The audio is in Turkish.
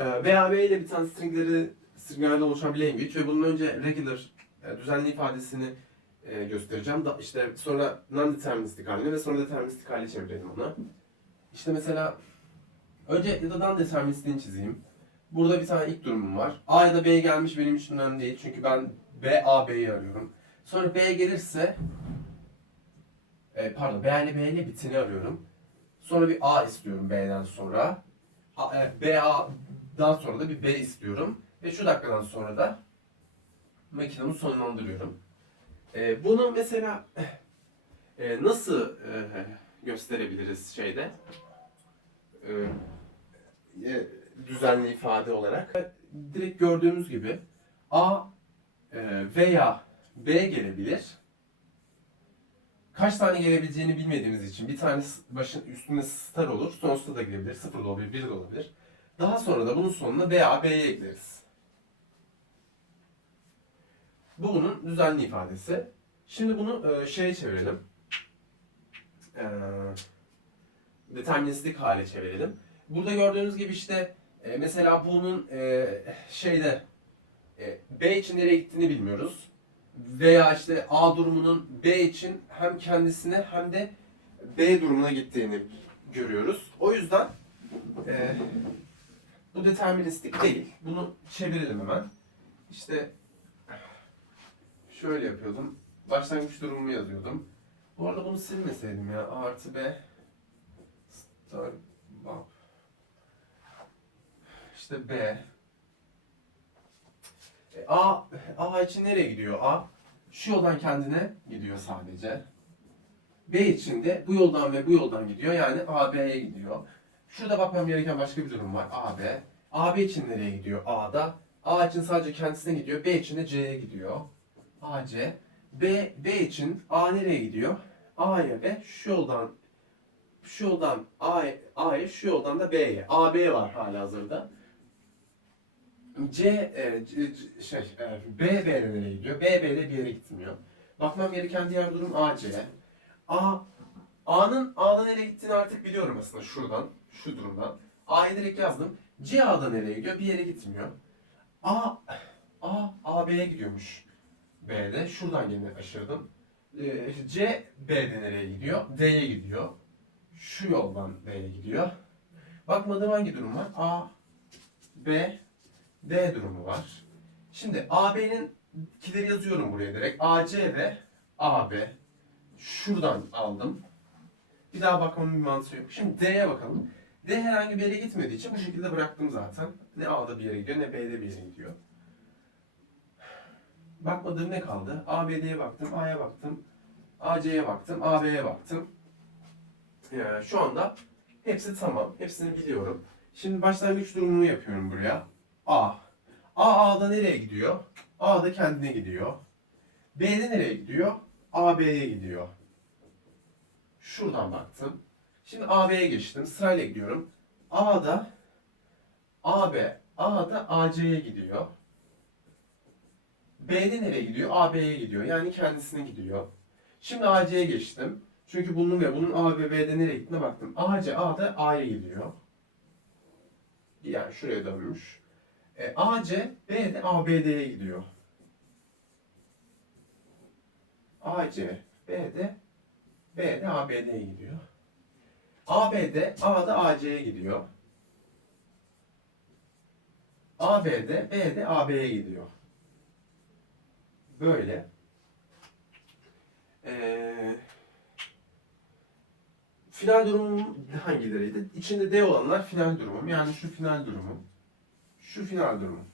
Ee, VAB ile biten stringleri stringlerden oluşan bir language ve bunun önce regular e, düzenli ifadesini e, göstereceğim. Da, işte sonra non-deterministik haline ve sonra deterministik hale çevirelim onu. İşte mesela önce ya da non-deterministiğini çizeyim. Burada bir tane ilk durumum var. A ya da B gelmiş benim için önemli değil. Çünkü ben B, A, B'yi arıyorum. Sonra B gelirse e, pardon B ile B ile biteni arıyorum. Sonra bir A istiyorum B'den sonra. A, e, B, A'dan sonra da bir B istiyorum. Ve şu dakikadan sonra da makinamı sonlandırıyorum. E, bunu mesela e, nasıl e, gösterebiliriz şeyde? E, düzenli ifade olarak. Direkt gördüğümüz gibi A e, veya B gelebilir. Kaç tane gelebileceğini bilmediğimiz için bir tane başın üstüne star olur, sonsuza da gelebilir, sıfır da olabilir, bir de olabilir. Daha sonra da bunun sonuna veya B'ye ekleriz. Bu bunun düzenli ifadesi. Şimdi bunu e, şeye çevirelim. E, deterministik hale çevirelim. Burada gördüğünüz gibi işte e, mesela bunun e, şeyde e, B için nereye gittiğini bilmiyoruz. Veya işte A durumunun B için hem kendisine hem de B durumuna gittiğini görüyoruz. O yüzden e, bu deterministik değil. Bunu çevirelim hemen. İşte şöyle yapıyordum. Başlangıç durumumu yazıyordum. Bu arada bunu silmeseydim ya. A artı B star bak. İşte B. E, A, A için nereye gidiyor? A şu yoldan kendine gidiyor sadece. B için de bu yoldan ve bu yoldan gidiyor. Yani A, B'ye gidiyor. Şurada bakmam gereken başka bir durum var. A, B. A, B için nereye gidiyor? A'da. A için sadece kendisine gidiyor. B için de C'ye gidiyor. A, C. B, B için A nereye gidiyor? A'ya ve şu yoldan şu yoldan A'ya, A'ya şu yoldan da B'ye. A, B var hala hazırda. C, e, C- C- şey, e, B, B'de nereye gidiyor? B, B'de bir yere gitmiyor. Bakmam gereken diğer durum A, C. A, A'nın A'da nereye gittiğini artık biliyorum aslında şuradan, şu durumdan. A'yı direkt yazdım. C A'da nereye gidiyor? Bir yere gitmiyor. A, A, A, B'ye gidiyormuş. B'de. Şuradan yine aşırdım. E, C, B'de nereye gidiyor? D'ye gidiyor. Şu yoldan D'ye gidiyor. Bakmadığım hangi durum var? A, B, D durumu var. Şimdi AB'nin kileri yazıyorum buraya direkt. AC ve AB. Şuradan aldım. Bir daha bakmamın bir mantığı yok. Şimdi D'ye bakalım. D herhangi bir yere gitmediği için bu şekilde bıraktım zaten. Ne A'da bir yere gidiyor ne B'de bir yere gidiyor. Bakmadığım ne kaldı? ABD'ye baktım, A'ya baktım, AC'ye baktım, AB'ye baktım. Yani şu anda hepsi tamam. Hepsini biliyorum. Şimdi başlangıç durumunu yapıyorum buraya. A. A A'da nereye gidiyor? A da kendine gidiyor. B'de nereye gidiyor? A B'ye gidiyor. Şuradan baktım. Şimdi A B'ye geçtim. Sırayla gidiyorum. A'da A B, A da A C'ye gidiyor. B'de nereye gidiyor? A B'ye gidiyor. Yani kendisine gidiyor. Şimdi A C'ye geçtim. Çünkü bunun ve bunun A ve B'de nereye gittiğine baktım. A C A da A'ya gidiyor. Yani şuraya dönmüş. E, AC, B de ABD'ye gidiyor. AC, B de B de ABD'ye gidiyor. ABD, A da AC'ye gidiyor. ABD, B de AB'ye gidiyor. Böyle. Ee, final durumum hangileriydi? İçinde D olanlar final durumum. Yani şu final durumum. Şu final durumum.